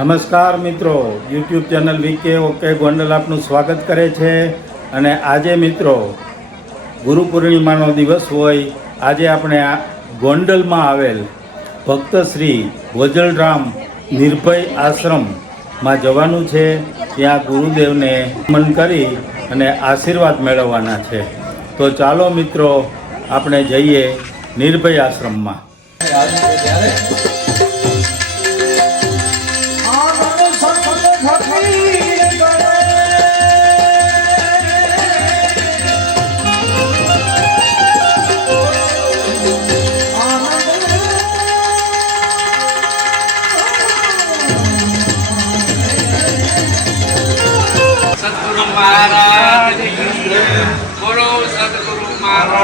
નમસ્કાર મિત્રો, YouTube channel VK okay Gondal આપનું સ્વાગત કરે છે. અને આજે મિત્રો ગુરુ પૂર્ણિમાનો દિવસ હોય. આજે આપણે આ ગોંડલમાં આવેલ ભક્ત શ્રી ભોજલરામ નિર્ભય આશ્રમમાં જવાનું છે. ત્યાં ગુરુદેવને નમન કરી અને આશીર્વાદ મેળવવાના છે. તો ચાલો મિત્રો, આપણે જઈએ નિર્ભય આશ્રમમાં.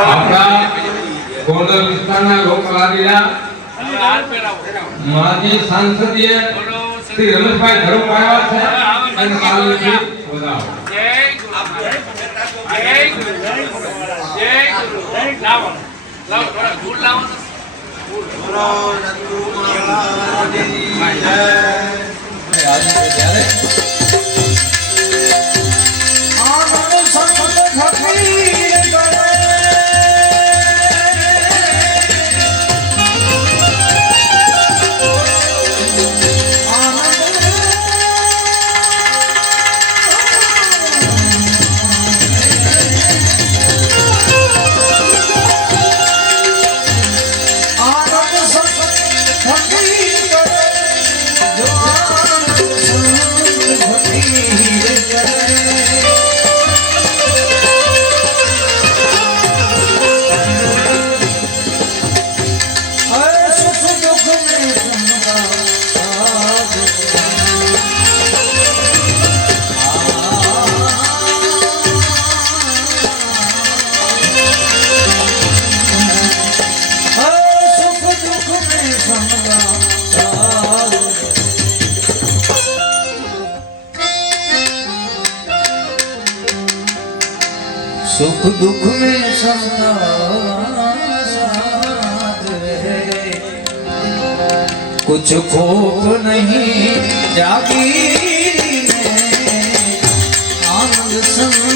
આપણા ગોંડલ વિસ્તારના લોકલાડીલા માજી સાંસદીય શ્રી રમેશભાઈ ધર્મ આવ્યા છે અને કાલથી વધાવો. જય ગુરુ જય ગુરુ લાવો લાવો થોડા ગુડ લાવો બોલો સદગુરુ મહારાજની જય. सुख दुख में साथ रहे, कुछ खौफ नहीं जागीरी में, आनंद संग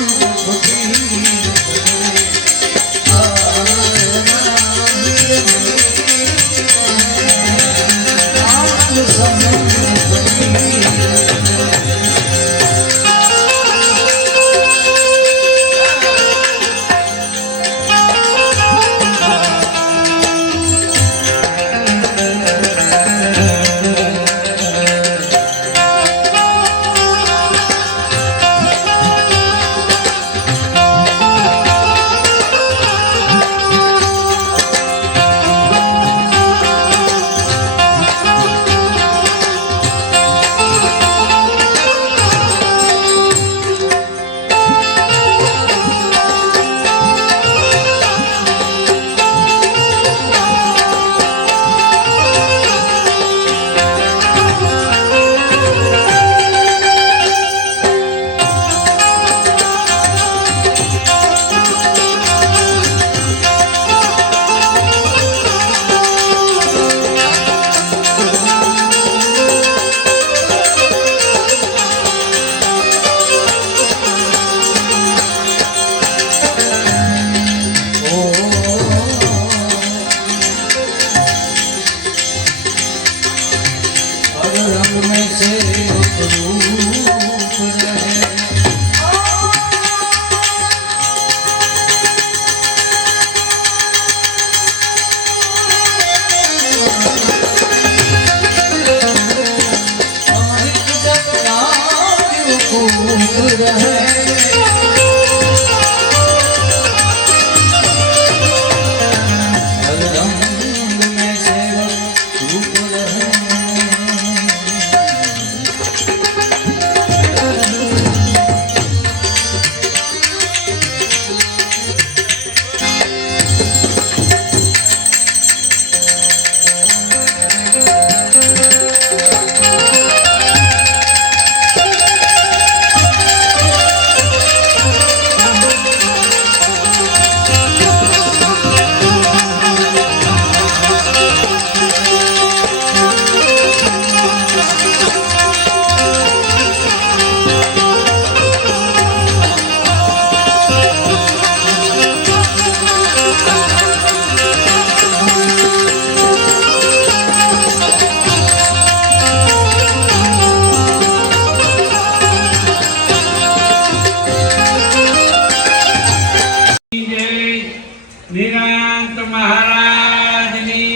મહારાજની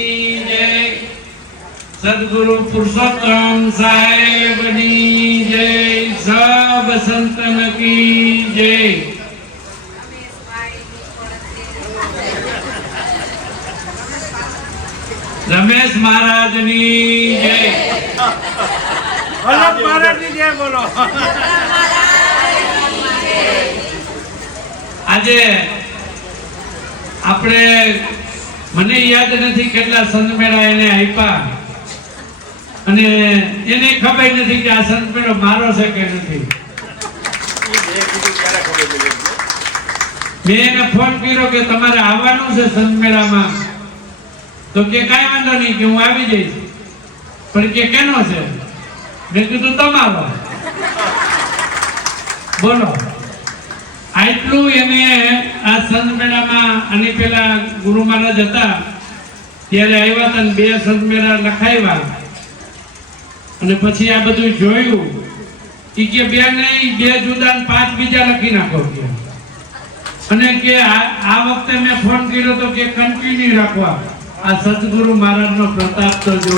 જય, સદગુરુ પુરુષોત્તમ સાહેબની જય, સબ સંતન કી જય. રમેશ મહારાજની જય. વલ્લભ મહારાજની જય બોલો. આજે આપણે મને યાદ નથી કેટલા સંત મેળા એને આપ્યા અને એને ખબર નથી કે આ સંત મેળો મારો છે કે નથી. મેં એને ફોન કર્યો કે તમારે આવવાનું છે સંત મેળામાં, તો કે કાંઈ વાંધો નહીં કે હું આવી જઈશ, પણ કે કેનો છે? મેં કીધું તમારો. બોલો, આટલું એને આ સંત મેળામાં આની પેલા ગુરુ મહારાજ હતા ત્યારે આવ્યા હતા ને 2 સંત મેળા લખાવ્યા અને પછી આ બધું જોયું કે 2 નહીં 2 જુદા ને 5 બીજા લખી નાખો કે. અને કે આ વખતે મેં ફોન કર્યો તો કે કન્ટિન્યુ રાખવા. આ સદગુરુ મહારાજનો પ્રતાપ તો જો.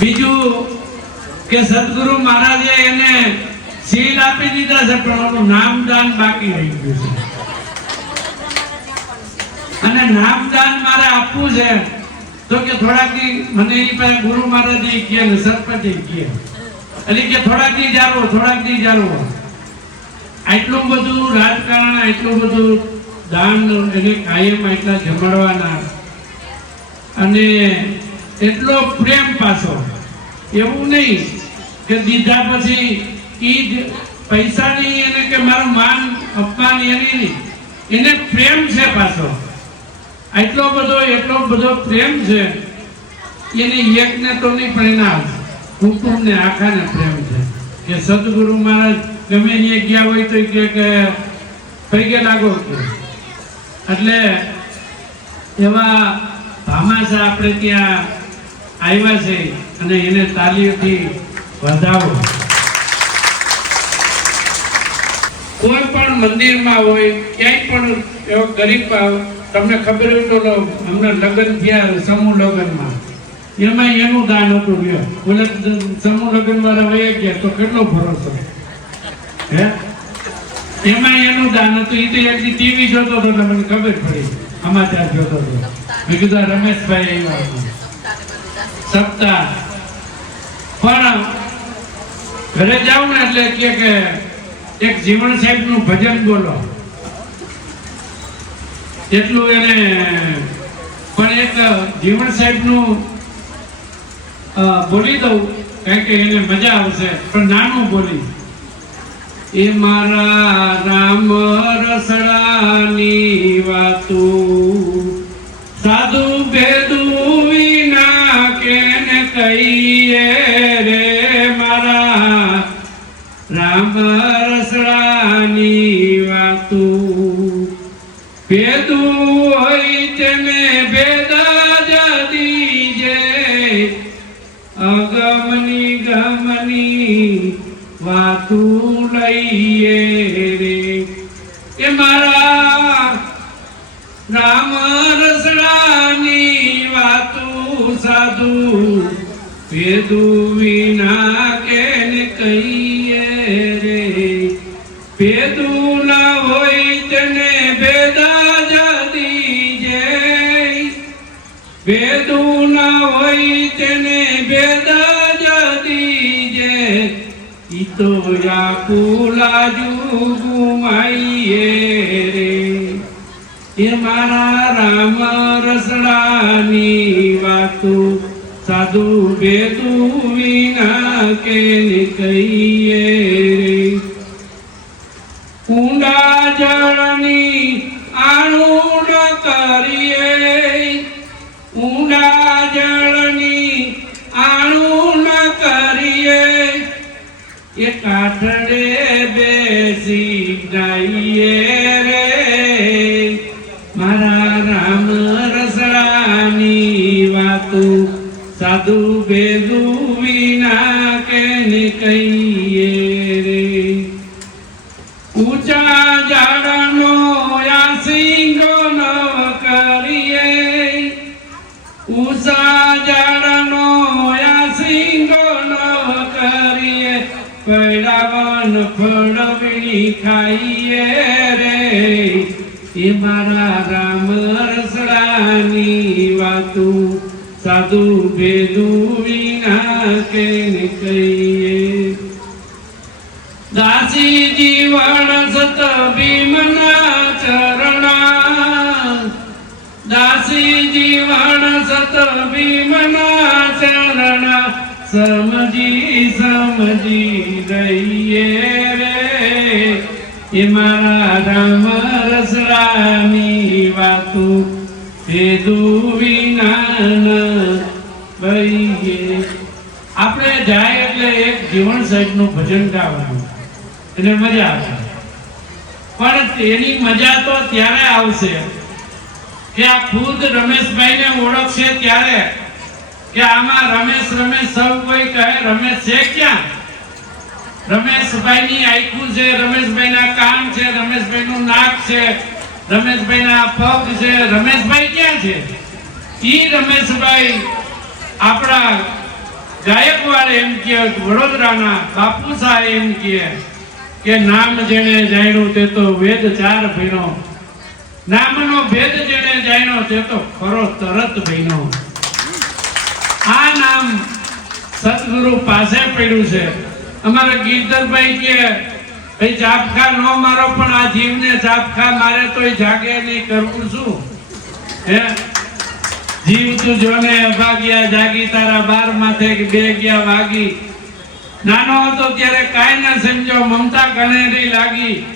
બીજું કે સદગુરુ મહારાજે એને સીલ આપી દીધા છે પણ એનું નામદાન બાકી રહી ગયું છે. અને નામદાન મારે આપવું છે તો કે થોડાક મને એ પાસે ગુરુ મહારાજે કહે ને સરપંચે કહે એટલે કે થોડાક દી જાળવો. આટલું બધું રાજકારણ, આટલું બધું દાન એને કાયમ એટલા જમાડવાના અને એટલો પ્રેમ પાછો. એવું નહીં કે દીધા પછી ઈ પૈસાની એને કે મારું માન અપમાન એની નહીં, એને પ્રેમ છે પાછો. એટલો બધો પ્રેમ છે એને એકને તો નહીં પણ એના કુટુંબને આખાને પ્રેમ છે. કે સદગુરુ મહારાજ ગમે ત્યાં ગયા હોય તો કે પૈગે લાગો કે. એટલે એવા ભામાસા આપણે ત્યાં આવ્યા છે અને એને તાલીઓથી વધાવો. કોઈ પણ મંદિરમાં હોય ક્યાંય પણ એવો ગરીબ તમને ખબર હોય તો હમણાં લગ્ન થયા સમૂહ લગ્નમાં એમાં એનું દાન હતું. બોલે સમૂહ લગ્ન વાળા વયા ગયા તો કેટલો ભરોસો હે? એમાં એનું દાન હતું. એ તો એક ટીવી જોતો હતો એટલે મને ખબર પડી, સમાચાર જોતો હતો. મેં કીધું રમેશભાઈ સપ્તાહ પણ ઘરે જાવ ને એટલે કે એક જીવણ સાહેબ નું ભજન બોલો. એટલું એને પણ એક જીવણ સાહેબ નું બોલી દઉં કારણ કે એને મજા આવશે, પણ નાનું બોલી. એ મારા રામ રસડાની વાતું સાધુ ભેદુ વિના કેને કહીએ રે. મારા રામ રસડાની વાતું ભેદુ હોય તેને ભેદા જદી જે અગમની ગમની વાતું લઈએ રે. એ મારા રામ રસડાની વાતું સાધુ ભેદુ વિના કેને કહીએ રે. ભેદુ ના હોય તેને ભેદા જદી જે ભેદુ ના હોય તેને ભેદા જદી જે ઈ તો યાકુલા ગુમાઈએ રે. એ મારા રામ રસડાની વાતું સાધુ ભેદુ વિના કેને કહીએ રે. ઊંડા જળની આણું ન કરીએ, ઊંડા જળની આણું ન કરીએ. એ કાઠડે બેસી નાઈએ રે. મારા રામ રસડાની વાતું સાધુ ભેદુ વિના કેને કહીએ રે. ઊંચા ઝાડનો આ સિંગો ન પૈડાવન ફળવણી ખાઈએ રે એ મારા રામ રસડાની વાતું સાધુ ભેદુ વિના કેને કહીએ દાસી જીવન સત ભીમના ચરણા દાસી જીવન સત ભીમના ચરણા સમજી રહીએ રે એ મારા રામ રસરાની વાતો ભેદુ વિના ન કહીએ આપણે જાય એટલે એક જીવન સાહેબનું ભજન ગાવાનું એને મજા આવે પણ તેની મજા તો ત્યારે આવશે કે આ ખુદ રમેશભાઈને ઓળખશે ત્યારે કે આમાં રમેશ રમેશ સૌ કોઈ કહે રમેશ છે ક્યાં રમેશભાઈની આંખું છે રમેશભાઈના કાન છે રમેશભાઈનું નાક છે રમેશભાઈના પગ છે રમેશભાઈ ક્યાં છે ઈ રમેશભાઈ આપણા ગાયકવાડ એમ કે વડોદરાના બાપુ સાહેબ એમ કે નામ જેણે જાણ્યું તે તો વેદ ચાર ભીનો નામનો ભેદ જેણે જાણ્યો તે તો ખરો તરત ભીનો આ નામ સતગુરુ પાસે પડ્યું છે અમારા ગીરધરભાઈ કે ભાઈ ચાપખા ન મારો પણ આ જીવને ચાપખા મારે તોય જાગે નહીં કરવું શું હે જીવ તું જોને અભાગ્યા જાગી તારા બાર માથે બે ગયા વાગી નાનો હતો ત્યારે કાંઈ ના સમજો મમતા ગણેરી લાગી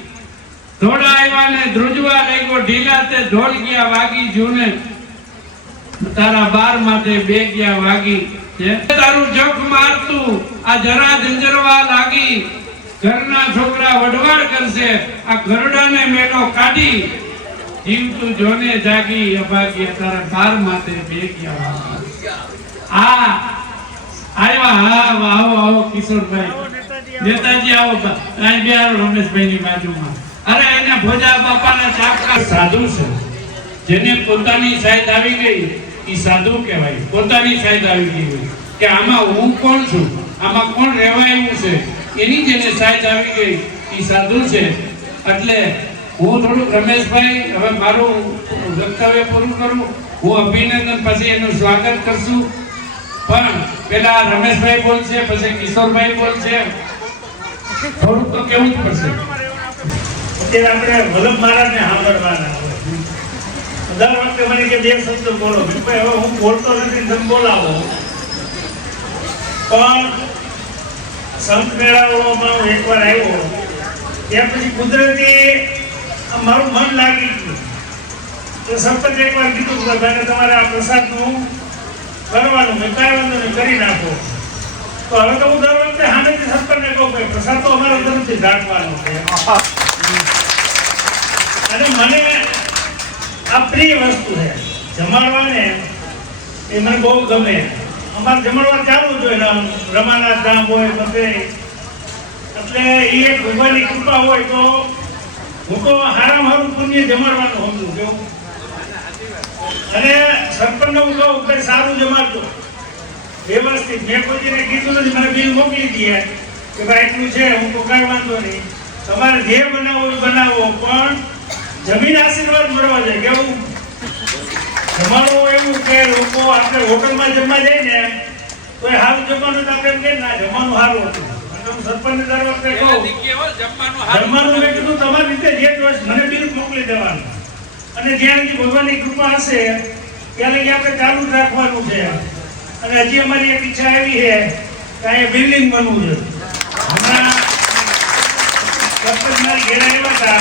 ધોળા આવ્યા ને ધ્રુજવા લાગ્યો ઢીલા તે ઢોલ ગયા વાગી જૂને તારા બાર માથે બે ગયા વાગી તારું જખ મારતું આ જરા જંજરવા લાગી ઘરના છોકરા વડવાડ કરશે આ ગરડાને મેલો કાઢી જીવ તું જોને જાગી અભાગ્યા તારા બાર માથે બે ગયા વાગી આ આવ્યા હા આવો આવો કિશોરભાઈ નેતાજી આવો અહીં બે રમેશભાઈ ની બાજુમાં અરે એને ભોજા બાપાના ચાપકા સાધુ છે જેને પોતાની સાઈડ આવી ગઈ ઈ સાધુ કહેવાય પોતાની સાઈડ આવી ગઈ કે આમાં હું કોણ છું આમાં કોણ રહેવાય એવું છે એની જેને સાઈડ આવી ગઈ ઈ સાધુ છે એટલે હું થોડું રમેશભાઈ હવે મારું વક્તવ્ય પૂરું કરું હું અભિનંદન પછી એનું સ્વાગત કરશું પણ પેલા રમેશભાઈ બોલશે પછી કિશોરભાઈ બોલશે થોડું તો કેવું જ પડશે અત્યારે આપણે વલ્લભ મહારાજને સાંભળવાના હોય દર વખતે મને કે બે શબ્દ બોલો હવે હું બોલતો નથી તમે બોલાવો પણ સંત મેળાવડોમાં હું એકવાર આવ્યો ત્યાં પછી કુદરતી મારું મન લાગી ગયું તો સરપંચ એકવાર કીધું કે ભાઈને તમારે આ પ્રસાદનું કરવાનું મેં કાંઈ વાંધો નહીં કરી નાખો તો હવે તો હું દર વખતે સામેથી સરપંચને કહું કે પ્રસાદ તો અમારા તરફથી રાખવાનો છે અને મને આ પ્રિય વસ્તુ છે જમાડવાને એ મને બહુ ગમે અમારે જમાડવા ચાલુ જ હોય રમાનાથ ધામ હોય બધે એટલે એ એક ભગવાનની કૃપા હોય તો હું તો હારામાં હારું પુણ્ય જમાડવાનું સમજુ કેવું અને સરપંચને હું કહું કે સારું જમાડજો વ્યવસ્થિત મેં કોઈને કીધું નથી મને બિલ મોકલી દઈએ કે ભાઈ એટલું છે હું તો કાંઈ વાંધો નહીં તમારે જે બનાવો એ બનાવો પણ જમીન આશીર્વાદ મળવા જોઈએ કેવું જમાડવું એવું કે લોકો આપણે હોટલમાં જમવા જાય ને તો એ સારું જમવાનું આપણે એમ કે ના જમવાનું સારું હતું હું સરપંચને દર વખતે કહું જમવાનું મેં કીધું તમારી રીતે જે જોઈશ મને બિલ મોકલી દેવાનું અને જ્યાં સુધી ભગવાનની કૃપા હશે ત્યાં લગી આપણે ચાલુ જ રાખવાનું છે અને હજી અમારી એક ઈચ્છા એવી છે કે અહીંયા બિલ્ડિંગ બનવું છે હમણાં સરપંચ મારી ઘેર આવ્યા હતા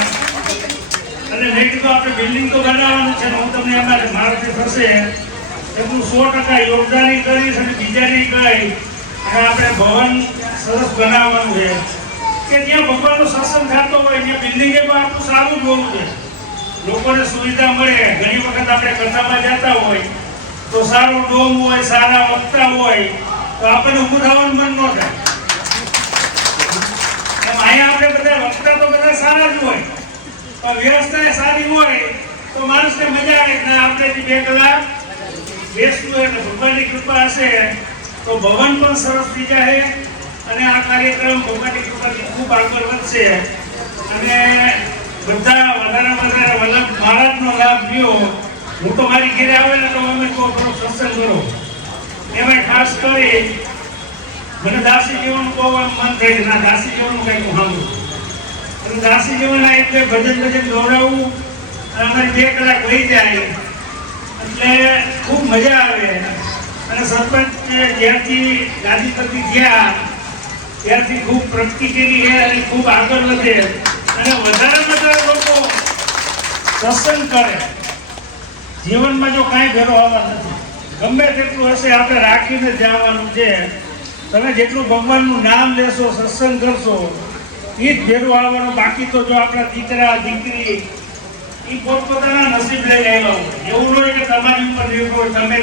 અને મેં કીધું આપણે બિલ્ડિંગ તો બનાવવાનું છે હું તમને અમારે મારાથી થશે એ હું 100% યોગદાન કરીશ અને બીજાની કહી અને આપણે ભવન સરસ બનાવવાનું છે કે જ્યાં ભગવાનનો સત્સંગ થતો હોય ત્યાં બિલ્ડિંગે પણ આપણું સારું જ હોવું છે લોકોને સુવિધા મળે ઘણી વખત આપણે કથામાં જતા હોય તો સારો ડોમ હોય સારા વક્તા હોય તો આપણને ઊભું થવાનું મન ન થાય એમ અહીંયા આપણે બધા વક્તા તો બધા સારા જ હોય પણ વ્યવસ્થા સારી હોય તો માણસને મજા આવે કે આપણે 2 કલાક બેસવું એટલે ભગવાનની કૃપા હશે તો ભવન પણ સરસ થઈ જાય અને આ કાર્યક્રમ ભગવાનની કૃપાથી ખૂબ આગળ વધશે અને બધા વધારે વલ્લભ મહારાજનો લાભ લ્યો. હું તો મારી ઘરે આવે ને તો અમે થોડો સત્સંગ કરો. એમાં ખાસ કરી મને દાસી જીવનનું બહુ મન થાય છે. ના, દાસી જીવનનું કંઈક હું સાંભળું. દાસી જીવનના એટલે ભજન દોડાવવું અને અમારી 2 કલાક વહી જાય એટલે ખૂબ મજા આવે. અને સરપંચ જ્યારથી ગાદી પરથી ગયા ત્યારથી ખૂબ પ્રગતિ કરી છે અને ખૂબ આગળ વધે અને વધારે લોકો સત્સંગ કરે. જીવનમાં જો કાંઈ ભેરો આવવા નથી. ગમે તેટલું હશે આપણે રાખીને જવાનું છે. તમે જેટલું ભગવાનનું નામ લેશો, સત્સંગ કરશો, એ જ ભેરું આવવાનું. બાકી તો જો આપણા દીકરા દીકરી એ પોતપોતાના નસીબ લઈ આવ્યા હોય. એવું નહીં કે તમારી ઉપર નિર્ભર હોય. તમે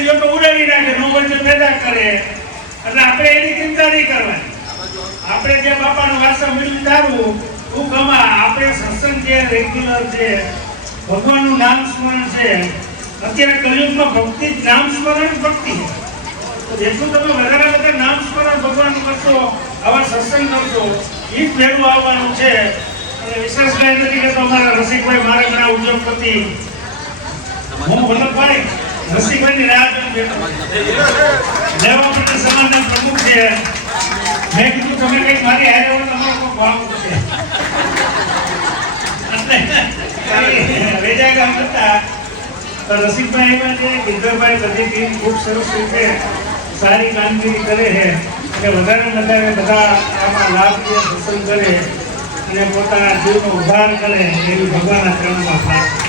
જીવો તો ઉડાવી નાખે, ન હોય તો પેદા કરે. એટલે આપણે એની ચિંતા નહીં કરવાની. આપણે જે બાપાનું વાસા મળ્યું તારું ખૂબ ગમા. આપણે સત્સંગ છે, રેગ્યુલર છે, ભગવાનનું નામ સ્મરણ છે. અત્યારે કલિયુગમાં ભક્તિ જ નામ સ્મરણ ભક્તિ છે. તો જેટલું તમે વધારે નામ સ્મરણ ભગવાનનું કરશો, આવા સત્સંગ કરશો, એ જ ભેરું આવવાનું છે. અને વિશેષ કઈ નથી કે અમારા રસિકભાઈ મારે ઘણા ઉદ્યોગપતિ, હું વલ્લભભાઈ રસિકભાઈની રાહ જોઈ બેઠો. લેવા માટે સમાજના પ્રમુખ છે. મેં કીધું તમે કઈ મારી હારે હોય તમારો કોઈ ભાવ છે વેજા કામ કરતા. રસિકભાઈ એમાં છે, ગિરધરભાઈ બધી ટીમ ખૂબ સરસ રીતે સારી કામગીરી કરે છે અને વધારે બધા આમાં લાભ લે, સત્સંગ કરે અને પોતાના જીવનો ઉદ્ધાર કરે એવી ભગવાનના ચરણમાં પ્રાર્થના.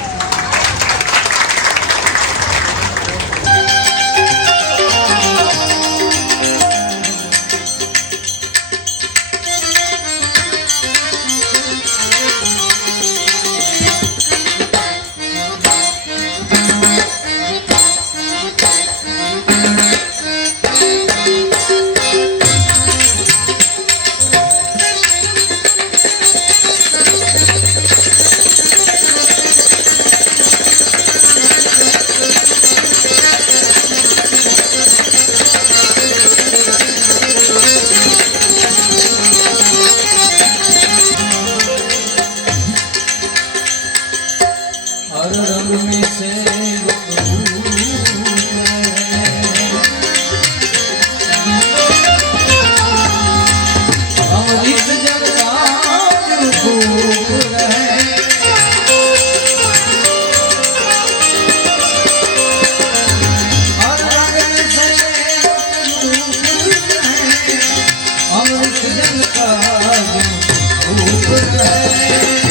हर रंग में सेवक अमृत जगदार खूब रहे. हर रंग में सेवक रहे, अमृत जगदार खूब रहे.